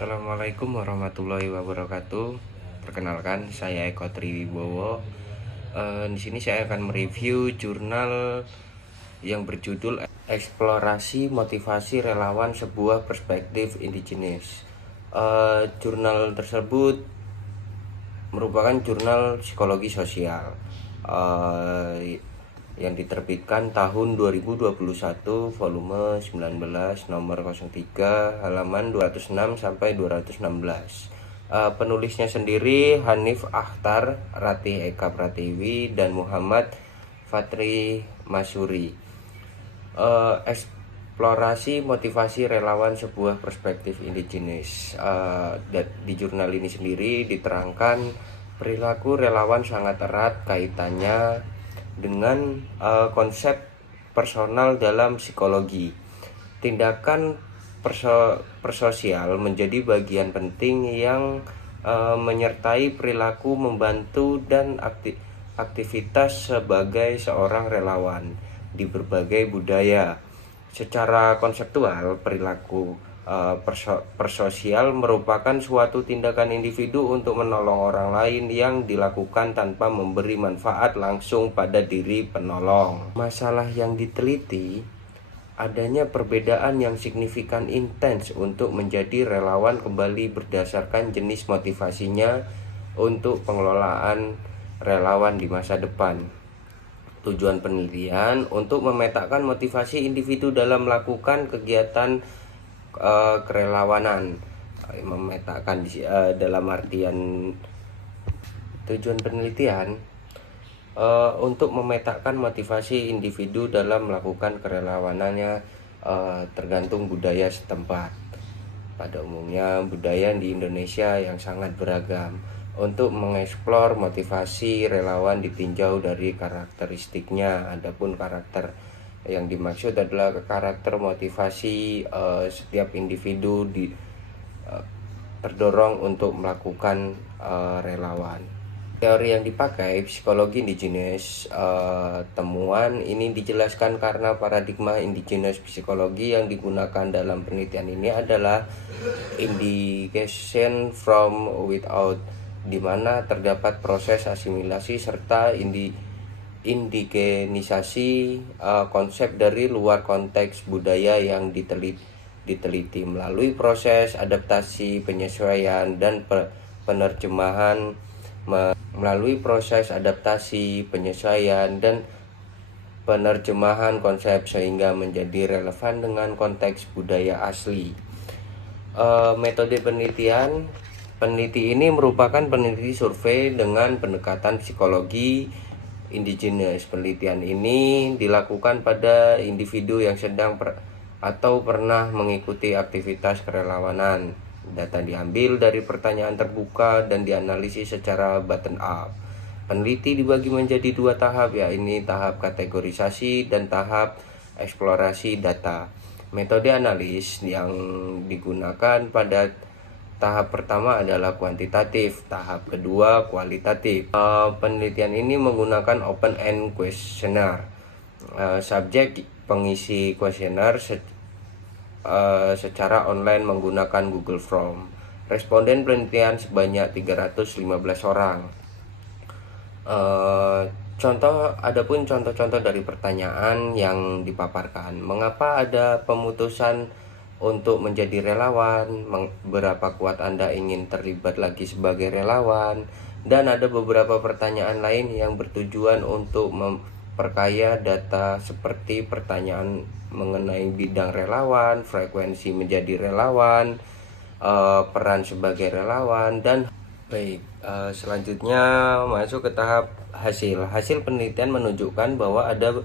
Assalamualaikum warahmatullahi wabarakatuh. Perkenalkan, saya Eko Triwibowo. Di sini saya akan mereview jurnal yang berjudul Eksplorasi Motivasi Relawan Sebuah Perspektif Indigenes. Jurnal tersebut merupakan jurnal psikologi sosial yang diterbitkan tahun 2021 volume 19 nomor 03 halaman 206 sampai 216. Penulisnya sendiri Hanif Akhtar, Ratih Eka Pratiwi, dan Muhammad Fatri Masyuri. Eksplorasi motivasi relawan sebuah perspektif indigenes. Di jurnal ini sendiri diterangkan perilaku relawan sangat erat kaitannya dengan konsep personal dalam psikologi. Tindakan persosial menjadi bagian penting yang menyertai perilaku, membantu, dan aktivitas sebagai seorang relawan di berbagai budaya. Secara konseptual, perilaku persosial merupakan suatu tindakan individu untuk menolong orang lain yang dilakukan tanpa memberi manfaat langsung pada diri penolong. Masalah yang diteliti, adanya perbedaan yang signifikan intens untuk menjadi relawan kembali berdasarkan jenis motivasinya untuk pengelolaan relawan di masa depan. Tujuan penelitian untuk memetakan motivasi individu dalam melakukan kegiatan kerelawanan. Memetakan dalam artian tujuan penelitian untuk memetakan motivasi individu dalam melakukan kerelawanannya tergantung budaya setempat. Pada umumnya budaya di Indonesia yang sangat beragam. Untuk mengeksplor motivasi relawan ditinjau dari karakteristiknya. Adapun karakter yang dimaksud adalah karakter motivasi setiap individu terdorong untuk melakukan relawan. Teori yang dipakai psikologi indigenes. Temuan ini dijelaskan karena paradigma indigenes psikologi yang digunakan dalam penelitian ini adalah indication from without, di mana terdapat proses asimilasi serta indigenisasi konsep dari luar konteks budaya yang diteliti melalui proses adaptasi, penyesuaian, dan penerjemahan konsep sehingga menjadi relevan dengan konteks budaya asli. Metode peneliti ini merupakan peneliti survei dengan pendekatan psikologi indigenes. Penelitian ini dilakukan pada individu yang sedang atau pernah mengikuti aktivitas kerelawanan. Data diambil dari pertanyaan terbuka dan dianalisis secara bottom up. Peneliti dibagi menjadi dua tahap, yaitu tahap kategorisasi dan tahap eksplorasi data. Metode analis yang digunakan pada tahap pertama adalah kuantitatif, tahap kedua kualitatif. Penelitian ini menggunakan open-end questionnaire. Subjek pengisi kuesioner secara online menggunakan Google Form. Responden penelitian sebanyak 315 orang. Adapun contoh-contoh dari pertanyaan yang dipaparkan. Mengapa ada pemutusan untuk menjadi relawan? Berapa kuat Anda ingin terlibat lagi sebagai relawan? Dan ada beberapa pertanyaan lain yang bertujuan untuk memperkaya data seperti pertanyaan mengenai bidang relawan, frekuensi menjadi relawan, peran sebagai relawan, dan selanjutnya masuk ke tahap hasil. Hasil penelitian menunjukkan bahwa ada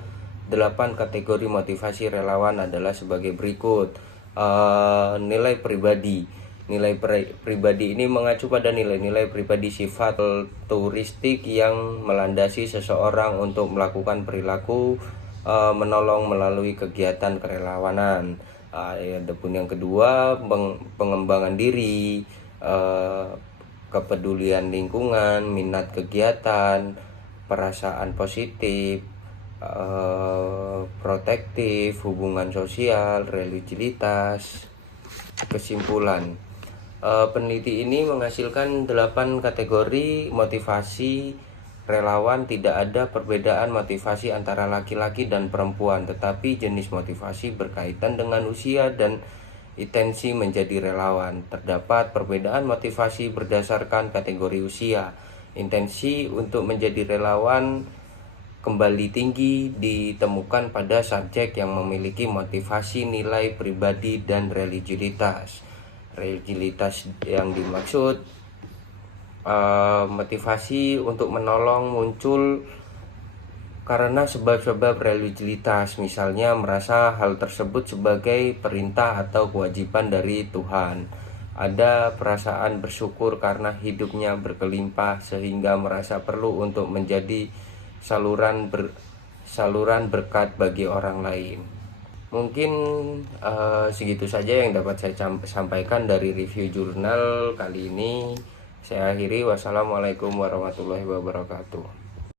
8 kategori motivasi relawan adalah sebagai berikut. Nilai pribadi. Nilai pribadi ini mengacu pada nilai-nilai pribadi sifat turistik yang melandasi seseorang untuk melakukan perilaku menolong melalui kegiatan kerelawanan. Adapun yang kedua, pengembangan diri, kepedulian lingkungan, minat kegiatan, perasaan positif, protektif, hubungan sosial, religiusitas. Kesimpulan, Peneliti ini menghasilkan 8 kategori motivasi relawan. Tidak ada perbedaan motivasi antara laki-laki dan perempuan, tetapi jenis motivasi berkaitan dengan usia dan intensi menjadi relawan. Terdapat perbedaan motivasi berdasarkan kategori usia. Intensi untuk menjadi relawan kembali tinggi ditemukan pada subjek yang memiliki motivasi nilai pribadi dan religiulitas. Religiulitas yang dimaksud motivasi untuk menolong muncul karena sebab-sebab religiulitas, misalnya merasa hal tersebut sebagai perintah atau kewajiban dari Tuhan. Ada perasaan bersyukur karena hidupnya berkelimpah sehingga merasa perlu untuk menjadi saluran berkat bagi orang lain. Mungkin segitu saja yang dapat saya sampaikan dari review jurnal kali ini. Saya akhiri. Wassalamualaikum warahmatullahi wabarakatuh.